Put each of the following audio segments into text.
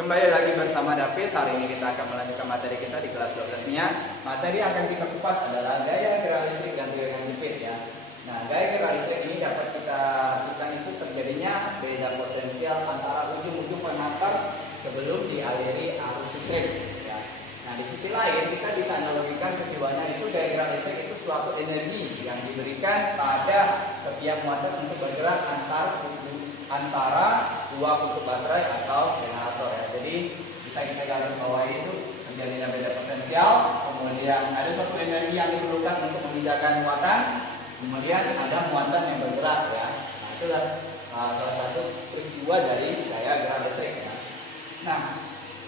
Kembali lagi bersama Davis. Hari ini kita akan melanjutkan materi kita di kelas 12-nya. Materi yang akan kita kupas adalah gaya gerak listrik dan tegangan jepit ya. Nah, gaya gerak listrik ini dapat kita itu terjadinya beda potensial antara ujung-ujung pengantar sebelum dialiri arus listrik ya. Nah, di sisi lain kita bisa analogikan kesimpulannya itu gaya gerak listrik itu suatu energi yang diberikan pada setiap muatan untuk bergerak antara dua kutub baterai atau generator ya. Jadi bisa kita garis bawahi itu terjadinya beda potensial, kemudian ada suatu energi yang diperlukan untuk memindahkan muatan, kemudian ada muatan yang bergerak ya. Nah, itulah salah satu peristiwa dari gaya gerak listrik ya. Nah,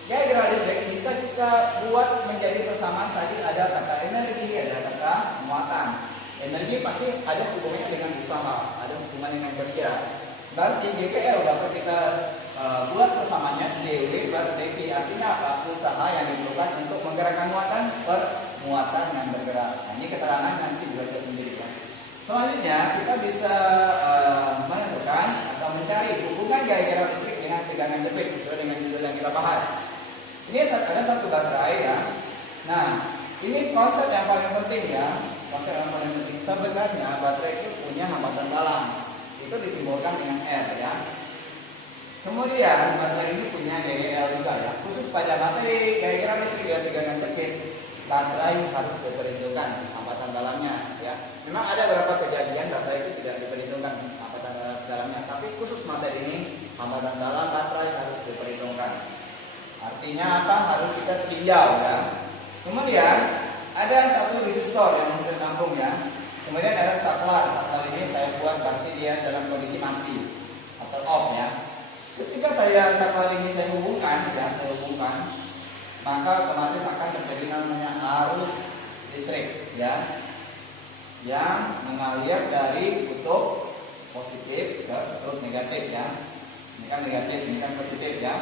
gaya gerak listrik bisa kita buat menjadi persamaan. Tadi ada kata energi, ada kata muatan. Energi pasti ada hubungannya dengan usaha, ada hubungan dengan kerja. Dan di GPL dapat kita buat persamaannya dW per dP. Artinya apa? Usaha yang diperlukan untuk menggerakkan muatan per muatan yang bergerak. Nah, ini keterangan nanti dibaca sendiri ya. Selanjutnya kita bisa menentukan atau mencari hubungan gaya gerak listrik dengan tegangan jepit sesuai dengan judul yang kita bahas. Ini ada satu baterai ya. Nah, ini konsep yang paling penting ya. Konsep yang paling penting sebenarnya baterai itu punya hambatan dalam. Itu disimbolkan dengan R ya. Kemudian baterai ini punya GGL juga ya. Khusus pada materi gaya gerak listrik dan tegangan jepit, baterai harus diperhitungkan hambatan dalamnya ya. Memang ada beberapa kejadian baterai itu tidak diperhitungkan hambatan dalamnya, tapi khusus materi ini hambatan dalam baterai harus diperhitungkan. Artinya apa? Harus kita tinjau ya. Kemudian ada satu resistor yang bisa sambung ya. Kemudian ada saklar ini saya buat berarti dia dalam kondisi mati atau off ya. Ketika saklar ini saya hubungkan, maka otomatis akan terjadi namanya arus listrik ya, yang mengalir dari kutub positif ke kutub negatif ya. Ini kan negatif, ini kan positif ya.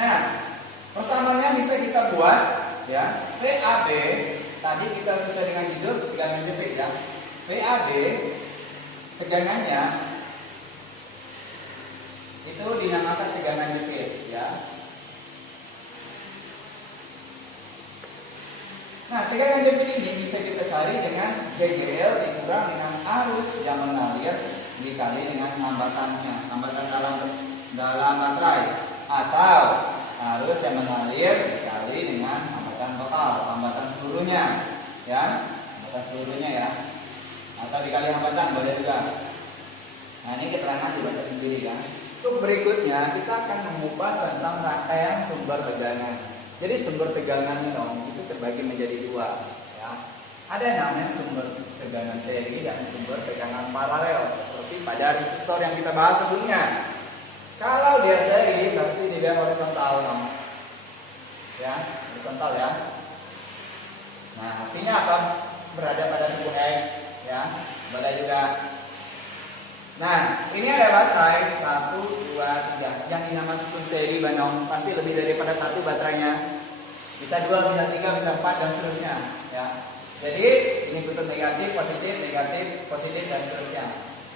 Nah, persamaannya bisa kita buat ya, PAB. Tadi kita sesuai dengan judul tegangan jepit ya. PAB tegangannya itu dinamakan tegangan jepit ya. Nah, tegangan jepit ini bisa kita cari dengan GGL dikurang dengan arus yang mengalir dikali dengan hambatannya, hambatan dalam baterai, atau arus yang mengalir dikali dengan hambatan total, hambatan seluruhnya ya, hambatan seluruhnya ya, atau dikali hambatan boleh juga. Nah, ini keterangan dibaca sendiri kan. Untuk berikutnya kita akan mengupas tentang rangkaian sumber tegangan. Jadi sumber tegangan itu terbagi menjadi dua ya. Ada yang namanya sumber tegangan seri dan sumber tegangan paralel seperti pada resistor yang kita bahas sebelumnya. Kalau dia seri berarti dia horizontal ya, horizontal ya. Nah, artinya apa? Berada pada suku X ya, berada juga. Nah, ini ada baterai 1, 2, 3 yang dinamakan susun seri Bandung. Pasti lebih daripada satu baterainya. Bisa 2, bisa 3, bisa 4 dan seterusnya ya. Jadi ini kutub negatif, positif dan seterusnya.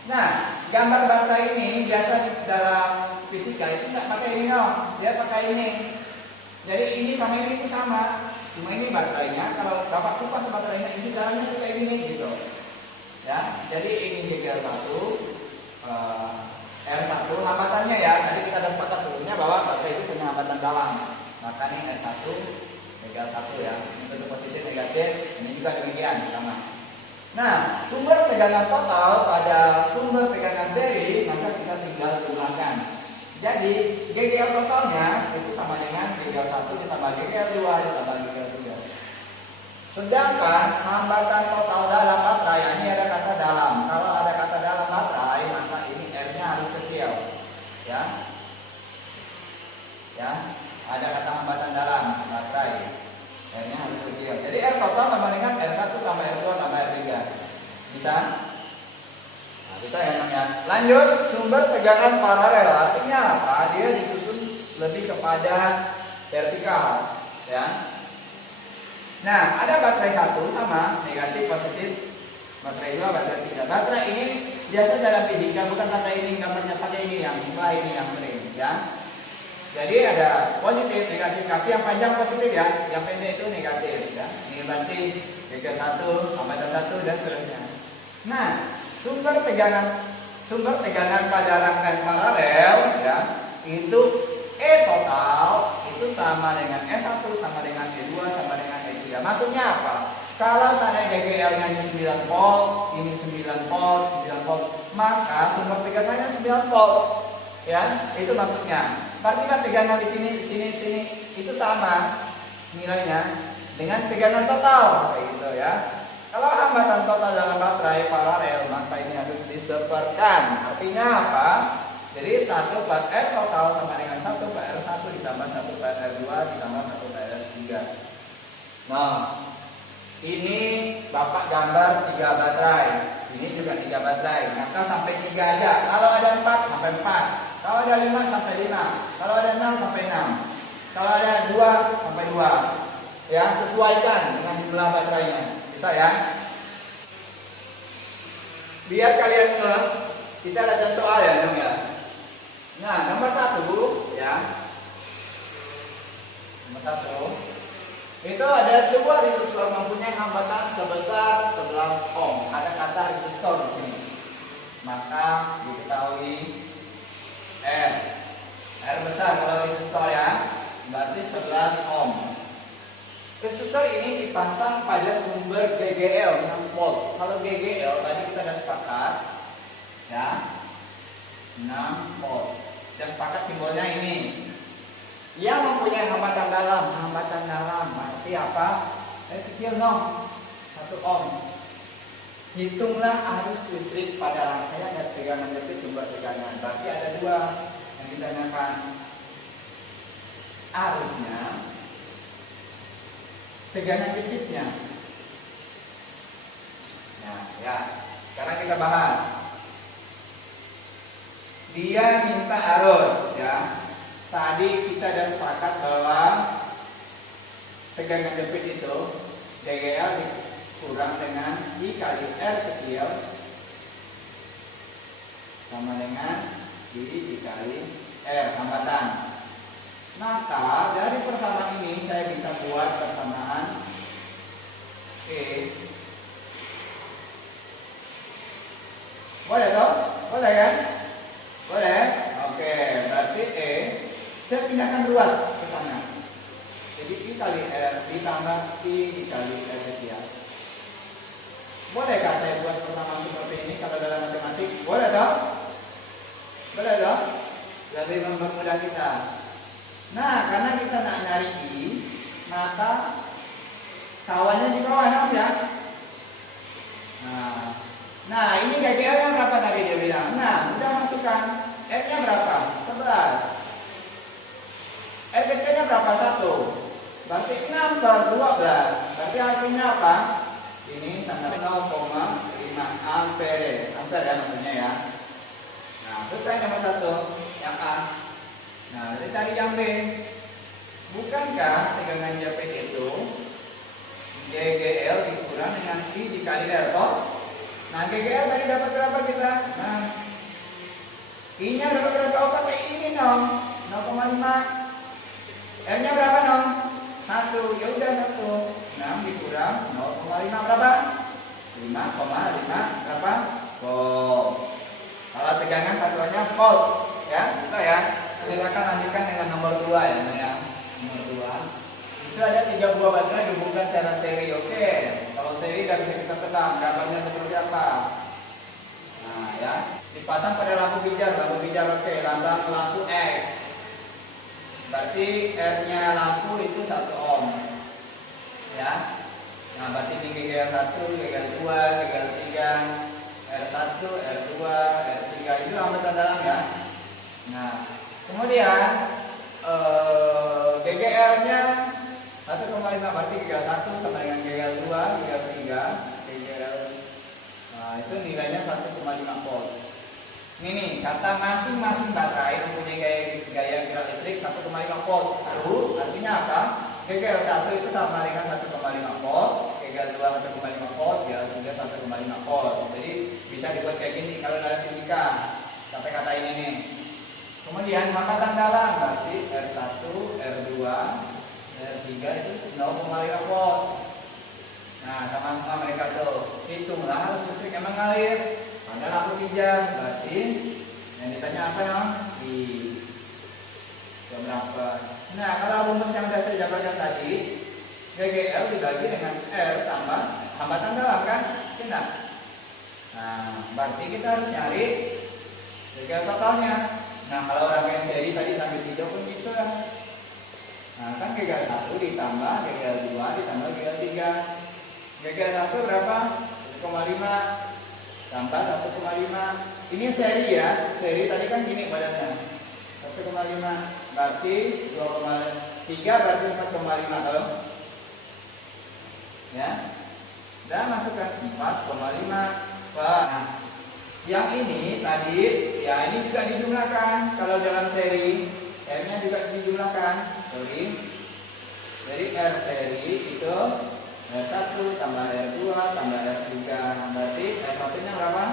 Nah, gambar baterai ini biasa dalam fisika itu nggak pakai ini dong, dia pakai ini. Jadi ini sama ini itu sama. Cuma ini baterainya, kalau dapat kupas baterainya isi dalamnya itu kayak gini gitu. Ya, jadi ini GGL1, R1 hambatannya ya. Tadi kita sudah sepakat sebelumnya bahwa baterai itu punya hambatan dalam. Maka ini R1, GGL1 ya. Untuk positif, negatif, ini juga demikian sama. Nah, sumber tegangan total pada sumber tegangan seri maka kita tinggal jumlahkan. Jadi GGL totalnya itu sama dengan GGL1 ditambah GGL2 ditambah GGL3. Sedangkan hambatan total dalam baterai, ini ada kata dalam. Kalau ada kata dalam baterai maka ini R-nya harus kecil. Ya. Ya, ada kata hambatan dalam baterai. R-nya harus kecil. Jadi R total sama dengan R1 tambah R2 tambah R3. Bisa? Nah, bisa ya namanya. Lanjut, sumber tegangan paralel. Artinya apa? Dia disusun lebih kepada vertikal, ya. Nah, ada baterai 1 sama negatif, positif, baterai 2, baterai 3. Baterai ini biasa dalam fisika bukan pakai ini, gambarnya pakai ini yang sering, ya. Jadi ada positif, negatif, tapi yang panjang positif ya, yang pendek itu negatif ya. Ini berarti geger 1, hambatan 1 dan seterusnya. Nah, sumber tegangan pada rangkaian paralel ya, itu E total itu sama dengan E1 sama dengan E2 sama dengan E3. Maksudnya apa? Kalau seandainya GGL-nya ini 9 volt, ini 9 volt, 9 volt, maka sumber tegangannya 9 volt. Ya, itu maksudnya. Berarti tegangan di sini itu sama nilainya dengan tegangan total, kayak gitu ya. Kalau hambatan total dalam baterai paralel, maka ini harus diseperkan. Artinya apa? Jadi 1 per R total sama dengan 1 per R1 ditambah 1 per R2 ditambah 1 per R3. Nah, ini Bapak gambar 3 baterai. Ini juga 3 baterai. Maka sampai 3 aja. Kalau ada 4 sampai 4. Kalau ada 5 sampai 5. Kalau ada 6 sampai 6. Kalau ada 2 sampai 2. Ya, sesuaikan dengan jumlah baterainya. Bisa ya? Biar kalian kita ada soal ya, dong ya. Nah, nomor 1 ya. Nomor 1. Itu ada sebuah resistor mempunyai hambatan sebesar 11 ohm. Ada kata resistor di sini. Maka diketahui R besar kalau resistor ya, berarti 11 ohm. Resistor ini dipasang pada sumber GGL 6 volt. Kalau GGL tadi kita sudah sepakat ya, 6 volt. Sudah sepakat simbolnya ini. Yang mempunyai hambatan dalam berarti apa? Kecil 1 ohm. Hitunglah arus listrik pada rangkaian dan tegangan jepit sumber tegangan. Berarti ada 2 yang ditanyakan. Arusnya, tegangan jepitnya. Nah, ya. Sekarang kita bahas. Dia minta arus, ya. Tadi kita sudah sepakat bahwa tegangan jepit itu GGL kurang dengan I kali R kecil sama dengan I dikali R hambatan. Maka dari persamaan ini saya bisa buat persamaan E. Boleh toh? Boleh kan? Boleh? Oke, berarti E saya pindahkan luas ke sana. Jadi I kali R ditambah I dikali R kecil. Bolehkah saya buat persamaan seperti ini kalau dalam matematik? Boleh dong? Boleh dong? Lebih mempermudah kita. Nah, karena kita nak nyari I, maka kawannya di bawah ya. Nah, ini GGL-nya berapa tadi dia bilang? Nah, udah masukkan. R-nya berapa? 11. R kecilnya berapa? 1. Berarti 6 per 12. Berarti artinya apa? Ini sama 0,5 ampere. Ampere ya maksudnya ya. Nah, selesai nomor 1 yang A. Nah, kita cari yang B. Bukankah tegangan jepit itu GGL dikurang dengan I dikali R toh? Nah, GGL tadi dapat berapa kita? Nah, I-nya dapat berapa? Oh, pakai ini dong. 0,5. R-nya berapa dong? 1. Ya udah 1. 6 dikurang 0,5 berapa? 5,5 berapa? Volt. Kalau tegangan satuannya volt ya, bisa ya. Silakan lanjutkan dengan nomor 2 ya. Nomor 2. Itu ada 3 buah baterai dihubungkan secara seri. Oke. Kalau seri tidak bisa kita tebak gambarnya seperti apa. Nah, ya. Dipasang pada lampu pijar oke, lambang lampu X. Berarti R-nya lampu itu 1 ohm. Ya. Nah, berarti di GGL 1, GGL 2, GGL 3, R1, R2, R3 itu hambatan dalam ya. Nah, kemudian GGL-nya 1,5 berarti GGL 1 sama dengan GGL 2, GGL 3, GGL. Nah, itu nilainya 1,5 volt. Ini nih, kata masing-masing baterai mempunyai gaya gerak listrik 1,5 volt. Lalu artinya apa? GGL 1 itu sama dengan 1,5 volt, GGL 2 1,5 volt, GGL 3 1,5 volt. Jadi bisa dibuat kayak gini kalau dalam fisika. Sampai kata ini nih. Kemudian hambatan dalam berarti R1, R2, R3 itu 0,5 volt. Nah, sama-sama mereka tuh hitunglah harus listrik yang mengalir pada lampu hijau. Berarti yang ditanya apa ya? Di berapa? Nah, kalau rumus yang sudah saya jabarkan tadi, GGL dibagi dengan R tambah hambatan dalam kan? Tidak. Nah, berarti kita harus nyari GGL totalnya. Nah, kalau rangkaian seri tadi sampai 3 pun bisa. Nah, kan GGL 1 ditambah GGL 2 ditambah GGL 3. GGL 1 berapa? 1,5 tambah 1,5. Ini seri ya. Seri tadi kan gini badannya. 1,5 berarti 2,3 berarti 4,5 kalau ya. Dan masukkan 4,5. Nah, yang ini tadi ya ini juga dijumlahkan. Kalau dalam seri R-nya juga dijumlahkan. Jadi R seri itu R1 tambah R2 tambah R3. Berarti R1 nya berapa?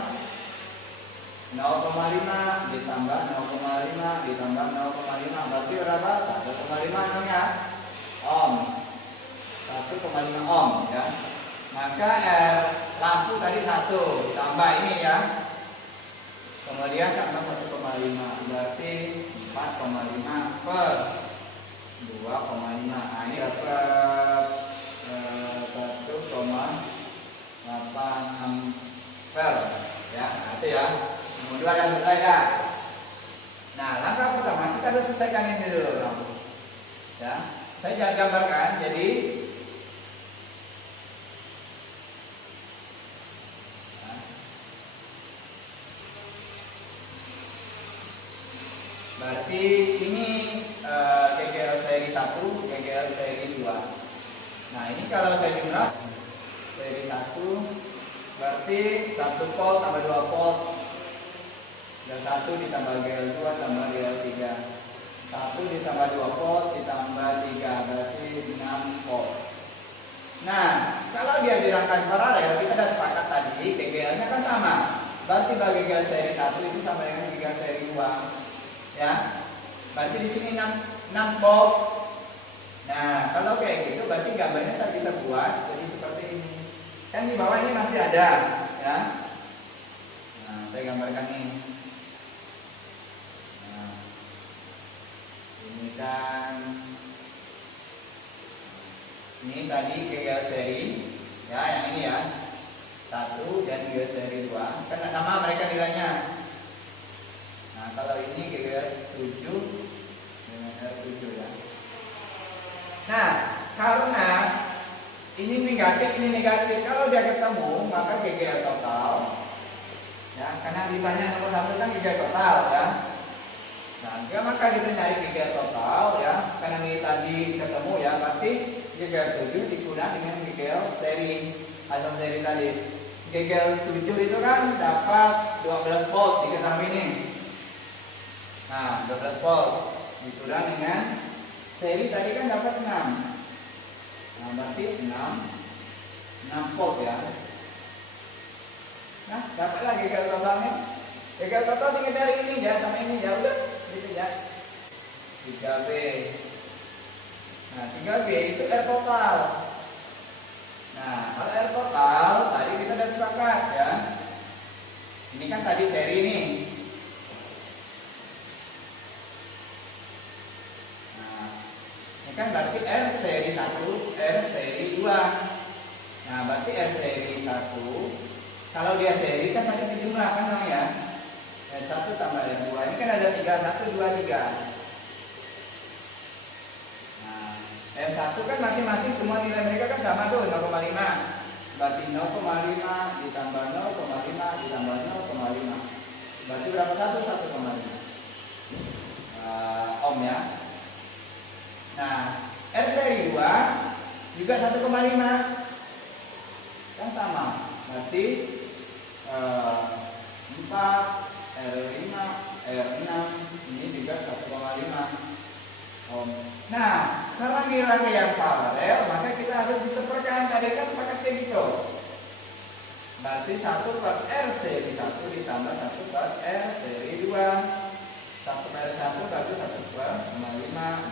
0,5 ditambah 0,5 ditambah 0,5 berarti berapa? 1,5 ya ohm. 1,5 ohm ya. Maka lampu tadi 1 ditambah ini ya. Kemudian sama 1,5 berarti 4,5 per 2,5. Nah, ini dapat 1,8 ampere ya. Nah, itu ya. Kemudian yang selesai ya. Nah, langkah pertama kita harus selesaikan ini dulu lampu. Ya. Saya gambarkan jadi berarti ini GGL seri 1, GGL seri 2. Nah, ini kalau saya jumlah seri 1 berarti 1 volt tambah 2 volt dan 1 ditambah GL 2 tambah GL 3. 1 ditambah 2 volt ditambah 3 berarti 6 volt. Nah, kalau dia dirangkai paralel kita sudah sepakat tadi GGL-nya kan sama. Berarti bagi GGL seri 1 itu sama dengan GGL seri 2. Ya, berarti di sini 6 volt. Nah, kalau kayak gitu berarti gambarnya saya bisa buat jadi seperti ini. Kan di bawah ini masih ada, ya. Nah, saya gambarkan ini. Nah, ini kan ini tadi GGL seri, ya, yang ini ya. 1 dan GGL seri 2. Kan sama mereka nilainya. Nah, kalau ini GGL 7 dengan R7 ya. Nah, karena ini negatif, kalau dia ketemu maka GGL total ya, karena ditanya nomor 1 kan GGL total ya. Nah, maka kita nyari GGL total ya, karena ini tadi ketemu ya, berarti GGL 7 dikurang dengan GGL seri atau seri tadi. GGL 7 itu kan dapat 12 volt diketahui ini. Nah, 12 volt dikurang dengan seri tadi kan dapat 6. Nah, berarti 6 volt ya. Nah, dapatlah GGL totalnya. GGL total tinggal dari ini ya, sama ini ya, udah gitu ya. 3B. Nah, 3B itu R total. Nah, kalau R total tadi kita sudah sepakat ya. Ini kan tadi seri ini. Kan berarti R seri 1, R seri 2. Nah, berarti R seri 1 kalau dia seri kan masih dijumlahkan dong ya. R1 tambah R2. Ini kan ada 3, 1, 2, 3. Nah, R1 kan masing-masing semua nilai mereka kan sama tuh 0,5. Berarti 0,5 ditambah 0,5 ditambah 0,5. Berarti berapa? 1,5 ohm ya. Nah, R seri 2 juga 1,5 kan sama. Berarti 4, R5, R6 ini juga 1,5 ohm. Nah, karena nilai yang paralel maka kita harus diseperkan. Tadi kan sepakat kayak gitu. Berarti 1 per R seri 1 ditambah 1 per R seri 2. 1 per 1 berarti 1/5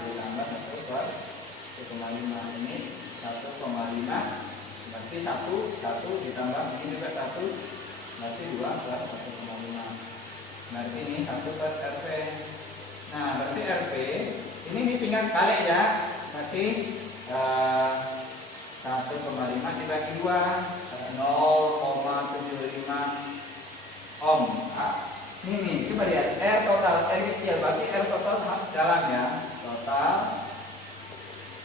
ditambah 1/1,5. Ini 1,5 berarti 1 ditambah ini juga 1 berarti 2/1,5. Berarti ini 1/RP. Nah berarti RP ini tinggal kali ya. Berarti 1,5 dibagi 2 0,75 ohm. Ini nih, coba lihat R total, R kecil berarti R total dalam ya, total.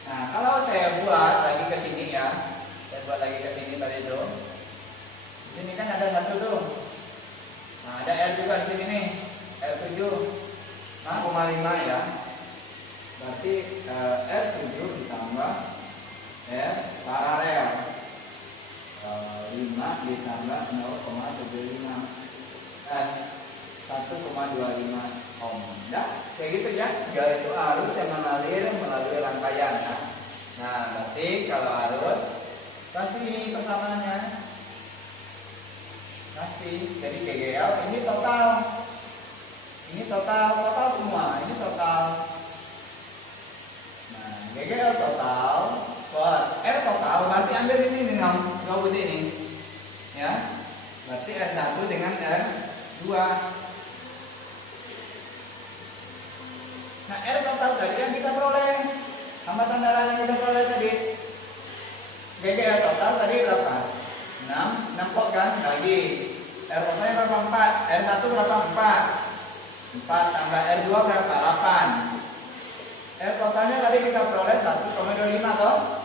Nah kalau saya buat lagi ke sini ya, saya buat lagi ke sini tadi itu. Di sini kan ada 1 tuh. Nah ada R juga di sini nih, R7 0,5 ya. Berarti R7 ditambah R paralel 5 ditambah 0,75 S 1,25 ohm. Ya, kayak gitu ya. Gaya itu arus yang mengalir melalui rangkaian ya. Nah, berarti kalau arus pasti ini persamaannya. Pasti. Jadi GGL ini total. Ini total semua. Ini total. Nah, GGL total plus R total berarti ambil ini nih, dua putih ini. Ya. Berarti R1 dengan R2. Nah, R total tadi yang kita peroleh, hambatan dalam yang kita peroleh tadi. GGL total tadi berapa? 6 kok kan? Bagi R totalnya berapa? 4. R1 berapa? 4 tambah R2 berapa? 8. R totalnya tadi kita peroleh 1,25 toh.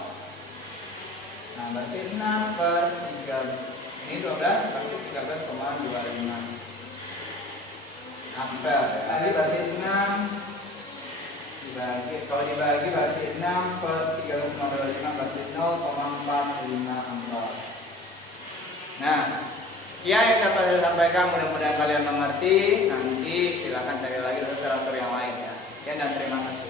Nah, berarti 6/3. Ini 12 berarti 13,25 ampere. Tadi berarti 6 dibagi, kalau dibagi berarti 6/13,25 berarti 0,45 ampere. Nah, sekian yang dapat saya sampaikan, mudah-mudahan kalian mengerti. Nanti silakan cari lagi literatur yang lain ya. Sekian dan terima kasih.